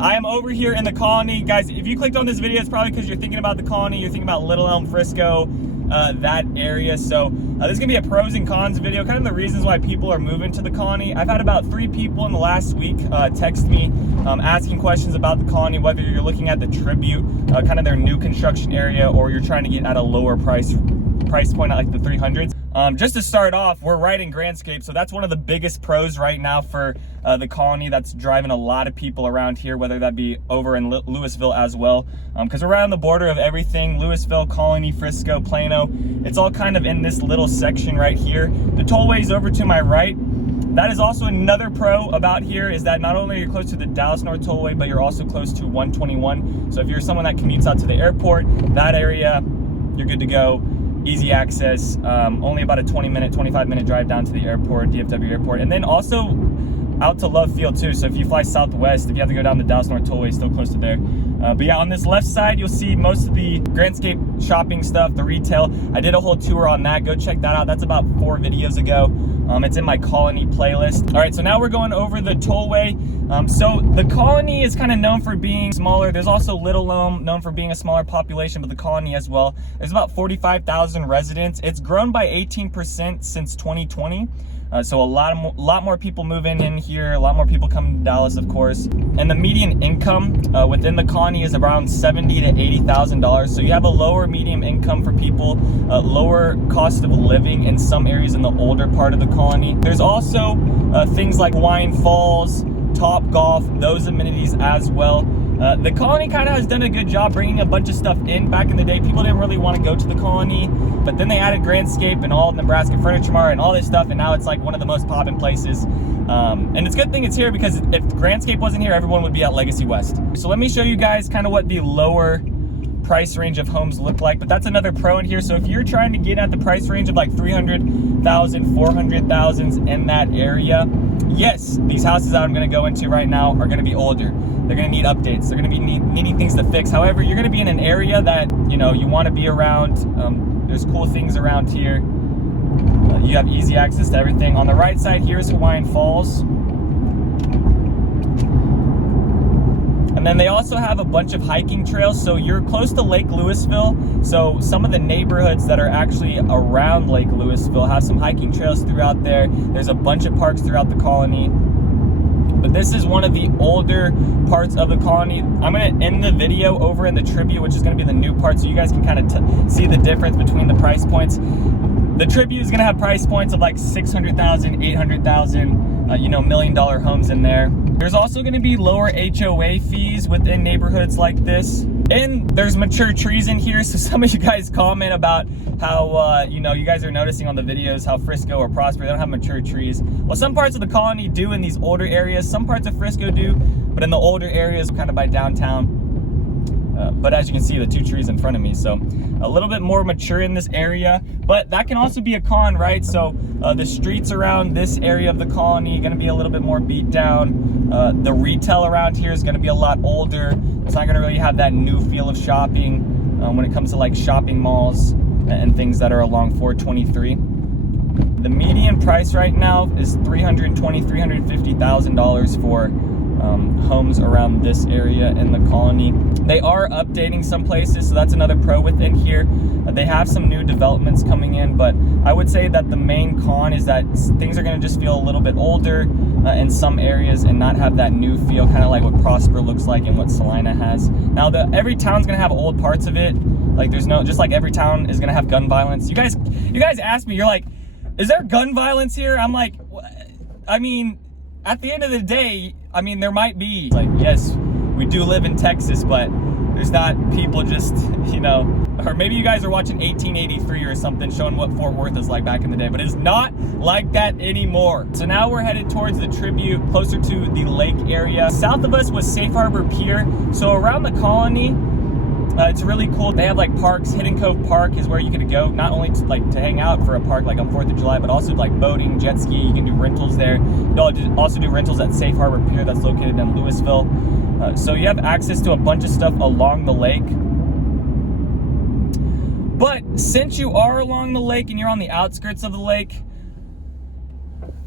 I am over here in the Colony. Guys, if you clicked on this video, it's probably because you're thinking about the Colony, you're thinking about Little Elm, Frisco, that area. So this is gonna be a pros and cons video, kind of the reasons why people are moving to the Colony. I've had about 3 people in the last week text me asking questions about the Colony, whether you're looking at the Tribute, kind of their new construction area, or you're trying to get at a lower price point at like the 300s. Just to start off, we're right in Grandscape, so that's one of the biggest pros right now for the Colony. That's driving a lot of people around here, whether that be over in Louisville as well, because we're right on the border of everything. Louisville, Colony, Frisco, Plano, it's all kind of in this little section right here. The tollway is over to my right. That is also another pro about here, is that not only are you close to the Dallas North Tollway, but you're also close to 121. So if you're someone that commutes out to the airport, that area, you're good to go. Easy access, only about a 25-minute drive down to the airport, DFW airport, and then also out to Love Field too. So if you fly southwest, if you have to go down the Dallas North Tollway, still close to there. But yeah, on this left side, you'll see most of the Grandscape shopping stuff, the retail. I did a whole tour on that. Go check that out. That's about 4 videos ago. It's in my Colony playlist. All right, so now we're going over the tollway. So the Colony is kind of known for being smaller. There's also Little Elm, known for being a smaller population, but the Colony as well. There's about 45,000 residents. It's grown by 18% since 2020. So a lot more people moving in here, a lot more people coming to Dallas, of course. And the median income within the Colony is around $70,000 to $80,000. So you have a lower medium income for people, lower cost of living in some areas in the older part of the Colony. There's also things like Hawaiian Falls, Top Golf, those amenities as well. The Colony kind of has done a good job bringing a bunch of stuff in. Back in the day, people didn't really want to go to the Colony, but then they added Grandscape and all Nebraska Furniture Mart and all this stuff, and now it's like one of the most poppin' places. And it's a good thing it's here, because if Grandscape wasn't here, everyone would be at Legacy West. So let me show you guys kind of what the lower price range of homes look like, but that's another pro in here. So if you're trying to get at the price range of like 300,000, 400,000s in that area, yes, these houses that I'm going to go into right now are going to be older. They're going to need updates. They're going to be needing things to fix. However, you're going to be in an area that, you know, you want to be around. There's cool things around here. You have easy access to everything. On the right side here is Hawaiian Falls. And then they also have a bunch of hiking trails. So you're close to Lake Louisville. So some of the neighborhoods that are actually around Lake Louisville have some hiking trails throughout there. There's a bunch of parks throughout the Colony. But this is one of the older parts of the Colony. I'm going to end the video over in the Tribute, which is going to be the new part, so you guys can kind of see the difference between the price points. The Tribute is going to have price points of like 600,000, 800,000, you know, $1 million homes in there. There's also going to be lower HOA fees within neighborhoods like this. And there's mature trees in here. So some of you guys comment about how, you know, you guys are noticing on the videos how Frisco or Prosper, they don't have mature trees. Well, some parts of the Colony do in these older areas. Some parts of Frisco do, but in the older areas, kind of by downtown. But as you can see, the 2 trees in front of me, so a little bit more mature in this area, but that can also be a con, right? So the streets around this area of the Colony are going to be a little bit more beat down. The retail around here is going to be a lot older. It's not going to really have that new feel of shopping when it comes to like shopping malls and things that are along 423. The median price right now is $320,000, $350,000 for homes around this area in the Colony. They are updating some places, so that's another pro within here. They have some new developments coming in, but I would say that the main con is that things are going to just feel a little bit older in some areas and not have that new feel, kind of like what Prosper looks like and what Salina has. Now, every town's going to have old parts of it. Like there's no, just like every town is going to have gun violence. You guys ask me, you're like, is there gun violence here? I'm like, I mean, at the end of the day, I mean, there might be. Like, yes, we do live in Texas, but there's not people just, you know, or maybe you guys are watching 1883 or something, showing what Fort Worth is like back in the day, but it's not like that anymore. So now we're headed towards the Tribute, closer to the lake area. South of us was Safe Harbor Pier. So around the Colony, it's really cool. They have like parks. Hidden Cove Park is where you can go, not only to hang out for a park like on 4th of July, but also like boating, jet ski. You can do rentals there. You also do rentals at Safe Harbor Pier that's located in Louisville. So you have access to a bunch of stuff along the lake. But since you are along the lake and you're on the outskirts of the lake,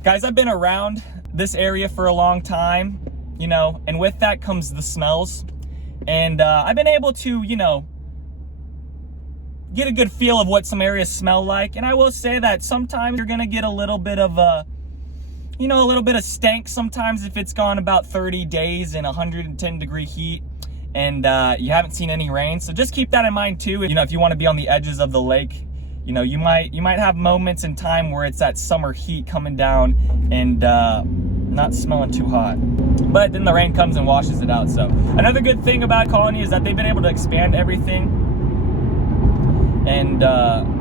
guys, I've been around this area for a long time. you know, and with that comes the smells. And I've been able to, you know, get a good feel of what some areas smell like. And I will say that sometimes you're gonna get a little bit of a, you know, a little bit of stank sometimes if it's gone about 30 days in 110-degree heat and you haven't seen any rain. So just keep that in mind too. You know, if you want to be on the edges of the lake, you know, you might have moments in time where it's that summer heat coming down and not smelling too hot. But then the rain comes and washes it out. So another good thing about Colony is that they've been able to expand everything and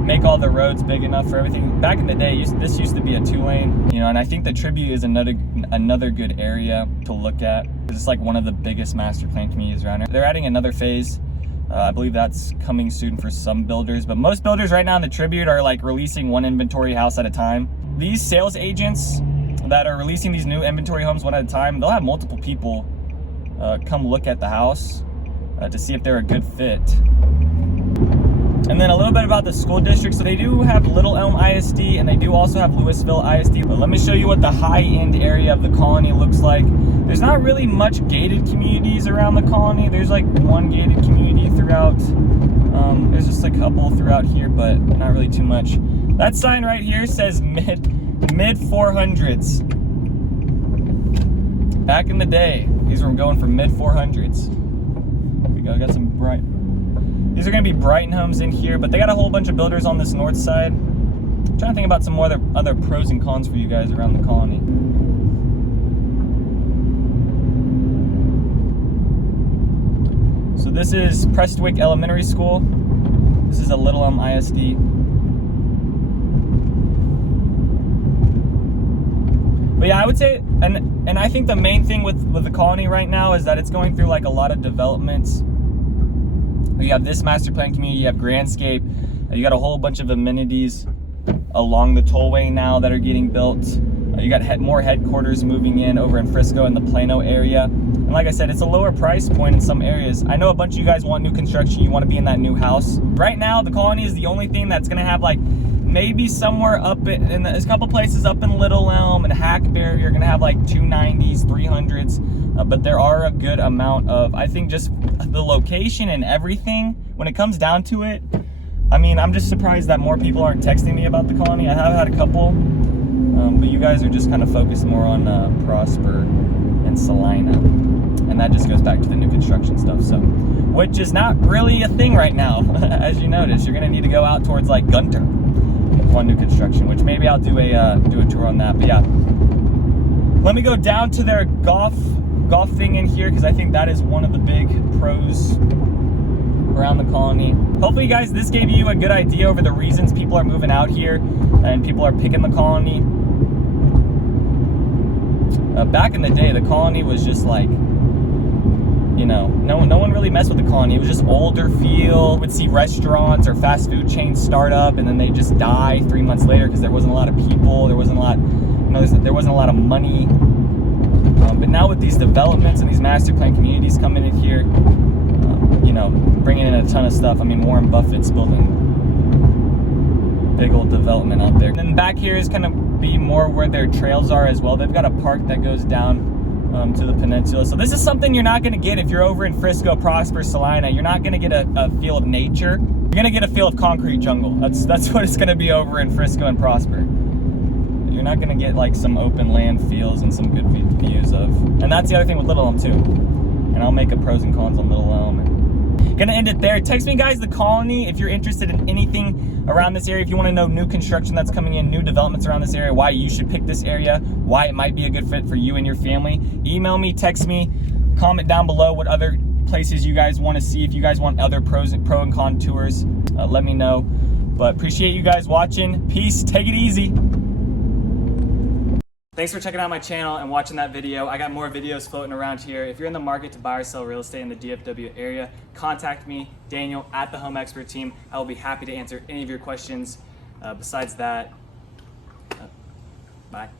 make all the roads big enough for everything. Back in the day, this used to be a 2-lane, you know, and I think the Tribute is another good area to look at. It's like one of the biggest master plan communities around here. They're adding another phase. I believe that's coming soon for some builders, but most builders right now in the Tribute are like releasing one inventory house at a time. These sales agents that are releasing these new inventory homes one at a time, they'll have multiple people come look at the house to see if they're a good fit. And then a little bit about the school district. So they do have Little Elm ISD and they do also have Louisville ISD. But let me show you what the high-end area of the Colony looks like. There's not really much gated communities around the Colony. There's like one gated community throughout. There's just a couple throughout here, but not really too much. That sign right here says mid 400s. Back in the day, these were going for mid 400s. Here we go. Got some bright. These are going to be Brighton homes in here, but they got a whole bunch of builders on this north side. I'm trying to think about some more other pros and cons for you guys around the Colony. So this is Prestwick Elementary School. This is a Little Elm ISD. But yeah, I would say, and I think the main thing with the Colony right now is that it's going through like a lot of developments. You have this master plan community, you have Grandscape, you got a whole bunch of amenities along the tollway now that are getting built. You got more headquarters moving in over in Frisco in the Plano area. And like I said, it's a lower price point in some areas. I know a bunch of you guys want new construction, you want to be in that new house. Right now, the Colony is the only thing that's gonna have like maybe somewhere up in there's a couple places up in Little Elm and Hackberry you're gonna have like 290s, 300s. But there are a good amount of, I think just the location and everything, when it comes down to it, I mean, I'm just surprised that more people aren't texting me about the Colony. I have had a couple, but you guys are just kind of focused more on Prosper and Salina. And that just goes back to the new construction stuff, so, which is not really a thing right now. As you notice, you're gonna need to go out towards like Gunter on new construction, which maybe I'll do a tour on that. But yeah, let me go down to their golf thing in here because I think that is one of the big pros around the Colony. Hopefully guys, this gave you a good idea over the reasons people are moving out here and people are picking the Colony. Back in the day, the Colony was just like, you know, no one really messed with the Colony. It was just older feel. Would see restaurants or fast food chains start up and then they just die 3 months later because there wasn't a lot of people, there wasn't a lot, you know, there wasn't a lot of money. But now with these developments and these master plan communities coming in here, you know, bringing in a ton of stuff. I mean, Warren Buffett's building big old development out there. And then back here is kind of be more where their trails are as well. They've got a park that goes down to the peninsula. So this is something you're not going to get if you're over in Frisco, Prosper, Salina. You're not going to get a feel of nature. You're going to get a feel of concrete jungle. That's what it's going to be over in Frisco and Prosper. You're not gonna get like some open land feels and some good views of. And that's the other thing with Little Elm too. And I'll make a pros and cons on Little Elm. And gonna end it there. Text me guys the Colony if you're interested in anything around this area. If you want to know new construction that's coming in, new developments around this area, why you should pick this area, why it might be a good fit for you and your family. Email me, text me, comment down below what other places you guys want to see. If you guys want other pro and con tours, let me know. But appreciate you guys watching. Peace. Take it easy. Thanks for checking out my channel and watching that video. I got more videos floating around here. If you're in the market to buy or sell real estate in the DFW area, contact me, Daniel, at the Home Expert Team. I will be happy to answer any of your questions. Besides that, bye.